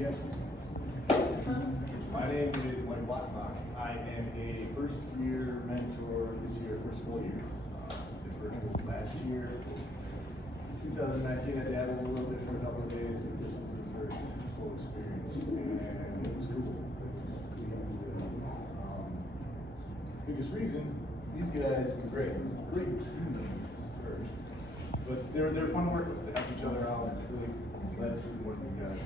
Yes. My name is Mike Blackbach. I am a first-year mentor this year, first full year. Did virtual last year. 2019, I dabbled a little bit for a couple of days, but this was the first full experience, and it was cool. Biggest reason, these guys were great. Great humans first, but they're fun to work with. They help each other out. Really glad to see them working together.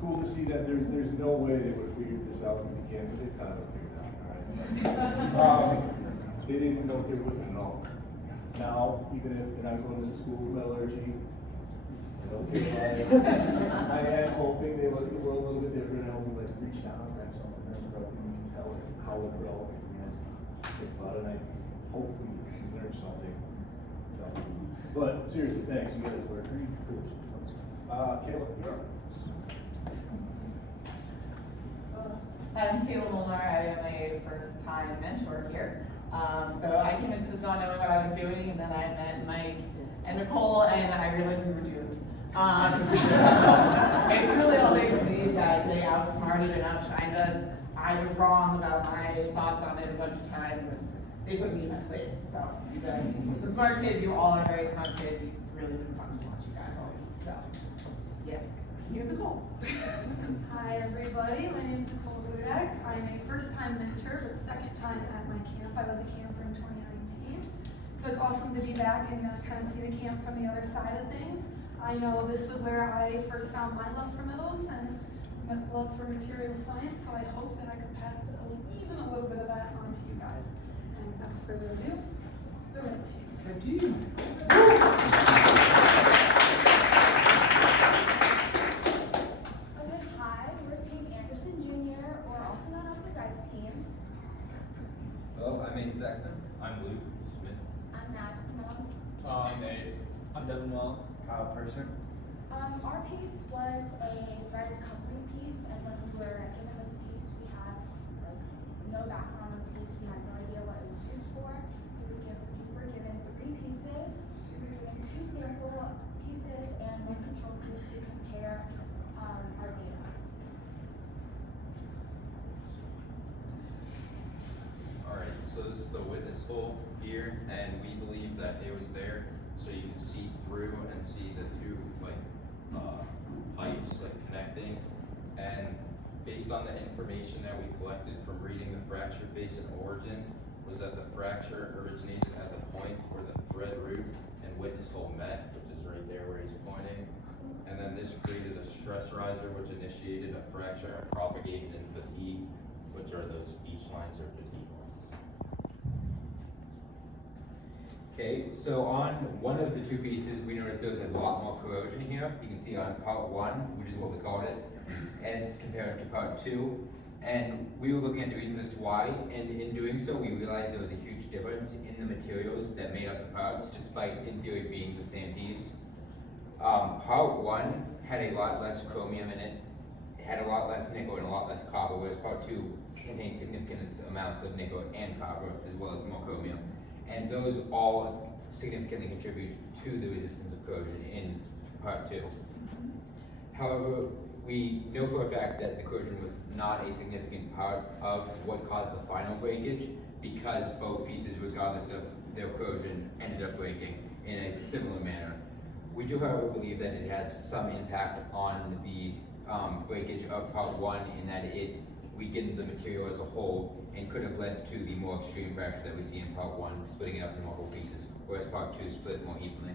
Cool to see that there's no way they would have figured this out in the beginning, but they kind of figured it out, right? They didn't know what they were looking at all. Now, even if they're not going to school with metallurgy, they'll get by. I am hoping they look at the world a little bit different. I hope they like reach down and grab something and you can tell it how it will. Think about it, and I hopefully learn something. But seriously, thanks. You guys were pretty cool. Kayla, you're up. I'm Kayla Molnar. I am a first-time mentor here. So I came into this not knowing what I was doing, and then I met Mike and Nicole, and I realized we were doomed. So it's really all thanks to these guys. They outsmarted and outshined us. I was wrong about my thoughts on it a bunch of times, and they put me in my place. So you guys, the smart kids, you all are very smart kids. It's really been fun to watch you guys all week. So yes, here's Nicole. Hi everybody, my name is Nicole. I'm a first-time mentor, but second time at my camp. I was a camper in 2019. So it's awesome to be back and kind of see the camp from the other side of things. I know this was where I first found my love for metals and my love for material science, so I hope that I can pass even a little bit of that on to you guys. And without further ado, the red team. Red team. Hello, I'm Aiden Sexton. I'm Luke Smith. I'm Madison. Nate. I'm Devin Wells. Kyle Purser. Our piece was a threaded coupling piece, and when we were given this piece, we had no background on the piece. We had no idea what it was used for. We were given 3 pieces. We were given 2 sample pieces and 1 control piece to compare our data. Alright, so this is the witness hole here, and we believe that it was there so you can see through and see the 2 pipes connecting. And based on the information that we collected from reading the fracture face and origin, was that the fracture originated at the point where the thread root and witness hole met, which is right there where he's pointing. And then this created a stress riser, which initiated a fracture and propagated in fatigue, which are those beach lines or fatigue lines. Okay, so on one of the 2 pieces, we noticed there was a lot more corrosion here. You can see on part 1, which is what we called it, and it's compared to part 2. And we were looking at the reasons as to why, and in doing so, we realized there was a huge difference in the materials that made up the parts, despite in theory being the same piece. Part 1 had a lot less chromium in it. It had a lot less nickel and a lot less copper, whereas part 2 contained significant amounts of nickel and copper, as well as more chromium. And those all significantly contribute to the resistance of corrosion in part 2. However, we know for a fact that the corrosion was not a significant part of what caused the final breakage, because both pieces, regardless of their corrosion, ended up breaking in a similar manner. We do, however, believe that it had some impact on the breakage of part 1 in that it weakened the material as a whole and could have led to the more extreme fracture that we see in part 1, splitting it up into multiple pieces, whereas part 2 split more evenly.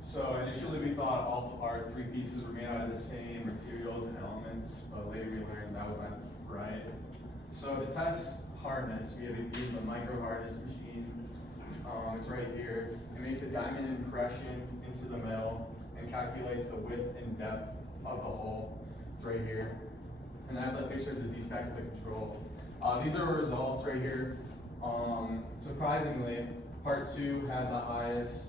So initially we thought all our 3 pieces were made out of the same materials and elements, but later we learned that was not right. So to test hardness, we have used a micro hardness machine. It's right here. It makes a diamond impression into the metal and calculates the width and depth of the hole. It's right here. And as I pictured the Z-stack of the control. These are results right here. Surprisingly, part 2 had the highest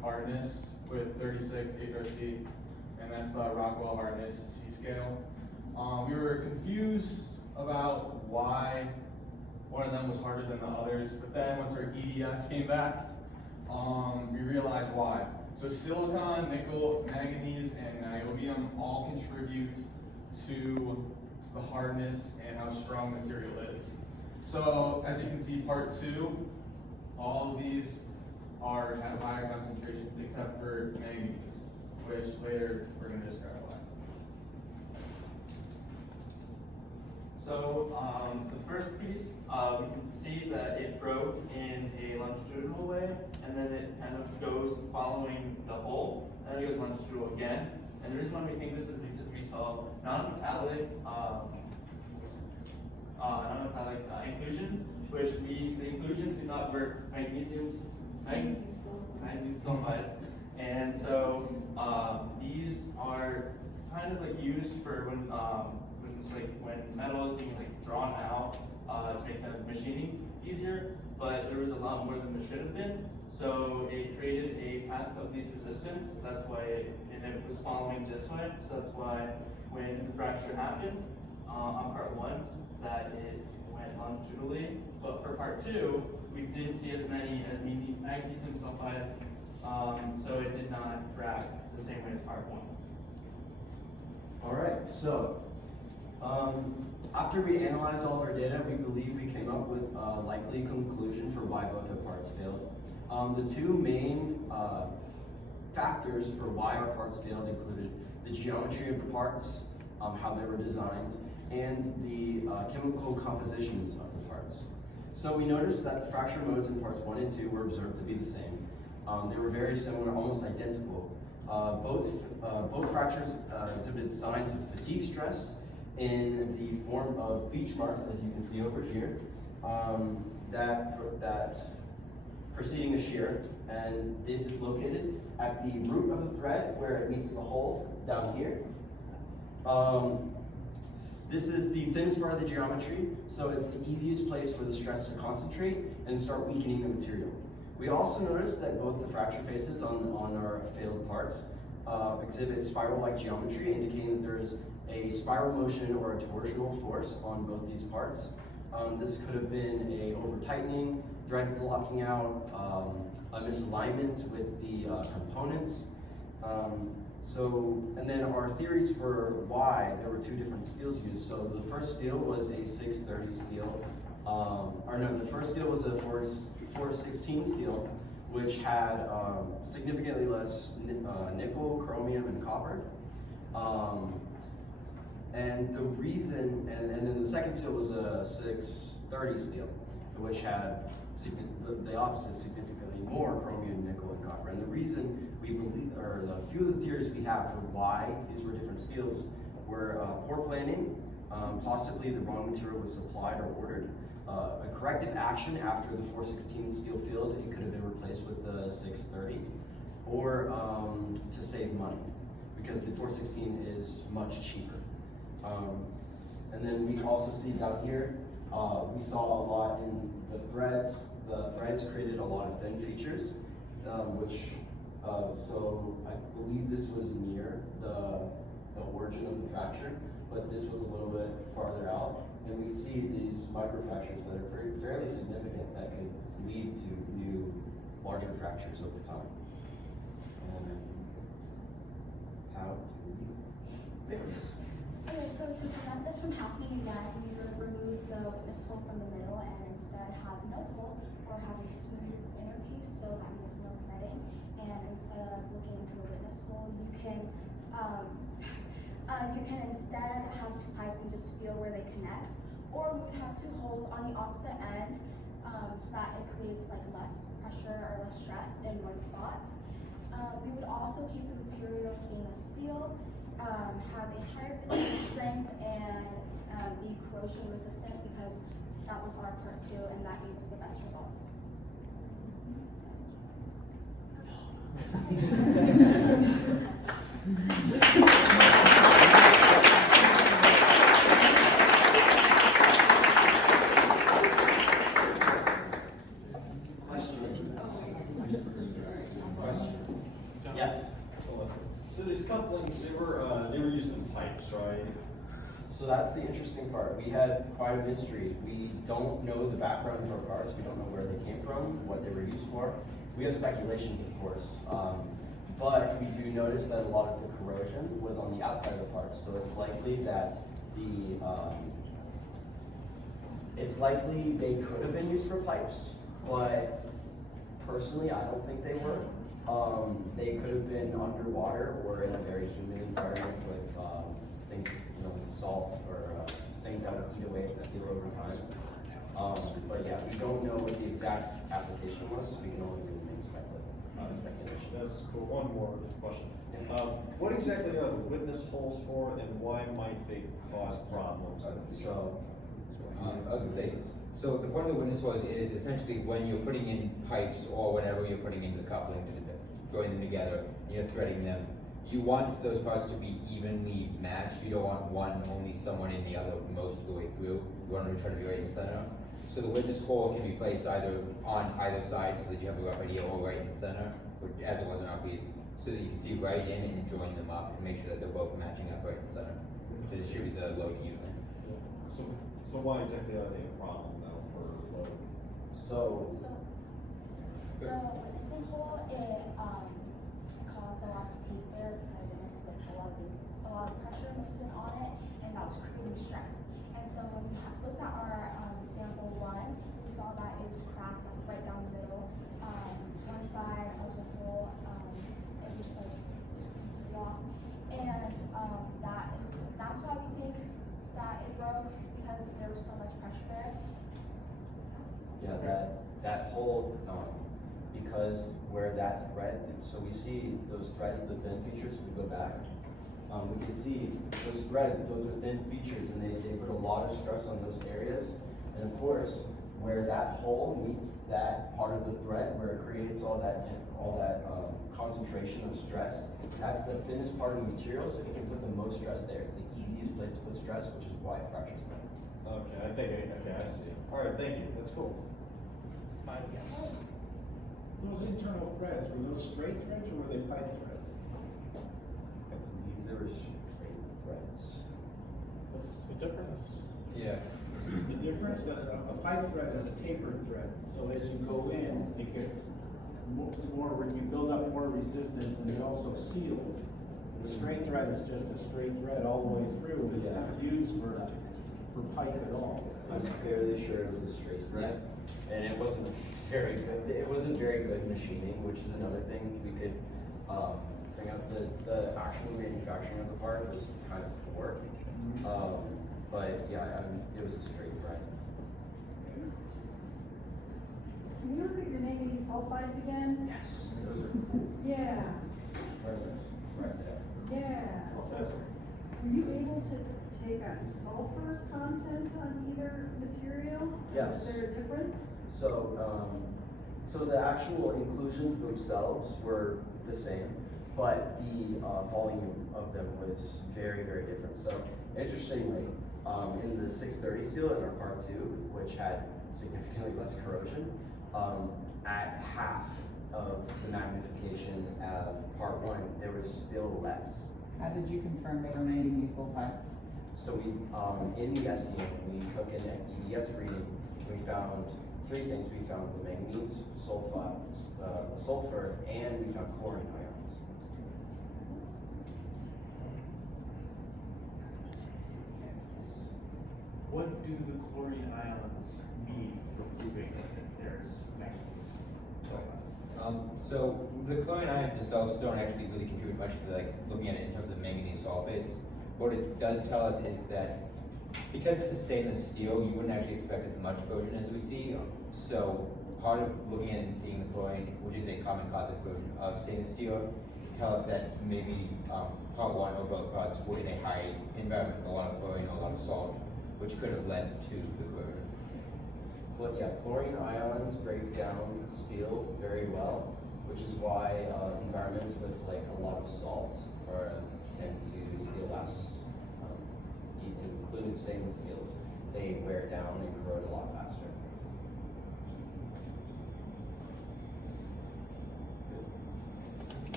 hardness with 36 HRC, and that's the Rockwell hardness C-scale. We were confused about why one of them was harder than the others, but then once our EDS came back, we realized why. So silicon, nickel, manganese, and niobium all contribute to the hardness and how strong the material is. So as you can see, part 2, all of these are at higher concentrations except for manganese, which later we're going to describe why. So the first piece, we can see that it broke in a longitudinal way, and then it kind of goes following the hole, and then it goes longitudinal again. And the reason why we think this is because we saw non-metallic inclusions, which the inclusions do not work magnesium sulfides, and so these are kind of like used for when it's like when metal is being like drawn out to make the machining easier, but there was a lot more than there should have been. So it created a path of least resistance. That's why it was following this way. So that's why when the fracture happened on part 1, that it went longitudinally. But for part 2, we didn't see as many magnesium sulfides, so it did not crack the same way as part 1. All right, so after we analyzed all of our data, we believe we came up with a likely conclusion for why both our parts failed. The two main factors for why our parts failed included the geometry of the parts, how they were designed, and the chemical compositions of the parts. So we noticed that the fracture modes in parts 1 and 2 were observed to be the same. They were very similar, almost identical. Both fractures exhibited signs of fatigue stress in the form of beach marks, as you can see over here, that preceding a shear, and this is located at the root of the thread where it meets the hole down here. This is the thinnest part of the geometry, so it's the easiest place for the stress to concentrate and start weakening the material. We also noticed that both the fracture faces on our failed parts exhibit spiral-like geometry, indicating that there is a spiral motion or a torsional force on both these parts. This could have been a over-tightening, threads locking out, a misalignment with the components. And then our theories for why there were 2 different steels used. So the first steel was a 630 steel, the first steel was a 416 steel, which had significantly less nickel, chromium, and copper. And the reason, and then the second steel was a 630 steel, which had the opposite, significantly more chromium, nickel, and copper. And the reason we believe, or the few of the theories we have for why these were different steels were poor planning, possibly the wrong material was supplied or ordered, a corrective action after the 416 steel failed, it could have been replaced with the 630, or to save money, because the 416 is much cheaper. And then we also see down here, we saw a lot in the threads. The threads created a lot of thin features, so I believe this was near the origin of the fracture, but this was a little bit farther out. And we see these microfractures that are fairly significant that could lead to new, larger fractures over time. And how do we fix this? Okay, so to prevent this from happening again, we would remove the witness hole from the middle and instead have no hole or have a smooth inner piece, so that means no threading. And instead of looking into the witness hole, you can instead have 2 pipes and just feel where they connect. Or we would have 2 holes on the opposite end so that it creates like less pressure or less stress in one spot. We would also keep the material stainless steel, have a higher fatigue strength, and be corrosion resistant, because that was our part 2 and that gave us the best results. Yes. So these couplings, they were using pipes, right? So that's the interesting part. We had quite a mystery. We don't know the background of our parts. We don't know where they came from, what they were used for. We have speculations, of course. But we do notice that a lot of the corrosion was on the outside of the parts, so it's likely that they could have been used for pipes, but personally, I don't think they were. They could have been underwater or in a very humid environment with things, with salt or things that would eat away at the steel over time. But yeah, we don't know what the exact application was. We can only really make speculation. That's cool. One more question. What exactly are the witness holes for, and why might they cause problems? So, I was gonna say, so the point of the witness was is essentially when you're putting in pipes or whatever you're putting into the coupling to join them together, you're threading them, you want those parts to be evenly matched. You don't want one only somewhere in the other most of the way through. You want them to try to be right in the center. So the witness hole can be placed either on either side so that you have a rough idea, or right in the center, or as it was in our piece, so that you can see right in and join them up and make sure that they're both matching up right in the center to distribute the load evenly. So why exactly are they a problem now for load? so So, the witnessing hole, it caused a lot of fatigue there because it must have been a lot of pressure must have been on it, and that was creating stress. And so when we looked at our sample one, we saw that it was cracked right down the middle. One side of the hole, it was just completely off. And that's why we think that it broke, because there was so much pressure there. yeah, that hole, because where that thread, so we see those threads, the thin features, we go back. We can see those threads, those are thin features, and they put a lot of stress on those areas. And of course, where that hole meets that part of the thread, where it creates all that concentration of stress, that's the thinnest part of the material, so you can put the most stress there. It's the easiest place to put stress, which is why it fractures them. Okay, I see. All right, thank you. That's cool. Yes. Those internal threads, were those straight threads or were they pipe threads? I believe there were straight threads. What's the difference? Yeah. The difference, a pipe thread is a tapered thread, so as you go in, it gets more, you build up more resistance, and it also seals. The straight thread is just a straight thread all the way through, it's not used for pipe at all. I'm fairly sure it was a straight thread, and it wasn't very good. It wasn't very good machining, which is another thing we could bring up. The actual manufacturing of the part was kind of poor, but yeah, it was a straight thread. Can you look at your manganese sulfides again? Yes, those are Yeah, right there. yeah. So, were you able to take a sulfur content on either material? Yes. Is there a difference? So the actual inclusions themselves were the same, but the volume of them was very, very different. So interestingly, in the 630 steel in our part 2, which had significantly less corrosion, at half of the magnification of part 1, there was still less. How did you confirm they were manganese sulfides? So we, in the SEM, we took an EDS reading, we found 3 things. We found the manganese, sulfides, sulfur, and we found chlorine ions. What do the chlorine ions mean for proving that there's manganese sulfides? So the chlorine ions themselves don't actually really contribute much to looking at it in terms of manganese sulfates. What it does tell us is that because this is stainless steel, you wouldn't actually expect as much corrosion as we see. So part of looking at it and seeing the chlorine, which is a common cause of corrosion of stainless steel, tell us that maybe part 1 or both parts were in a high environment with a lot of chlorine or a lot of salt, which could have led to the corrosion. But yeah, chlorine ions break down steel very well, which is why environments with a lot of salt tend to steel lasts, including stainless steels, they wear down and corrode a lot faster.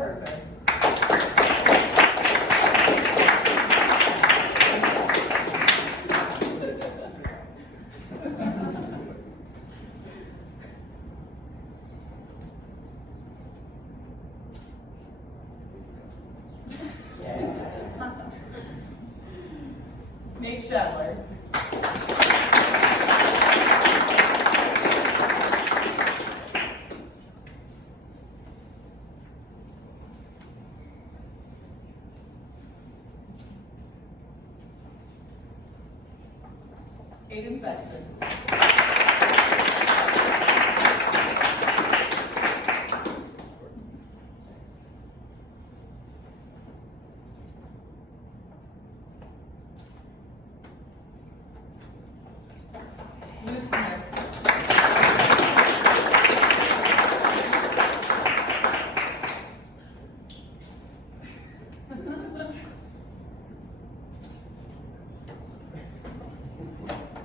person. Nate Shadler. Aiden Sexton. Luke Smith.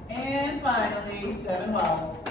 And finally, Devin Wells.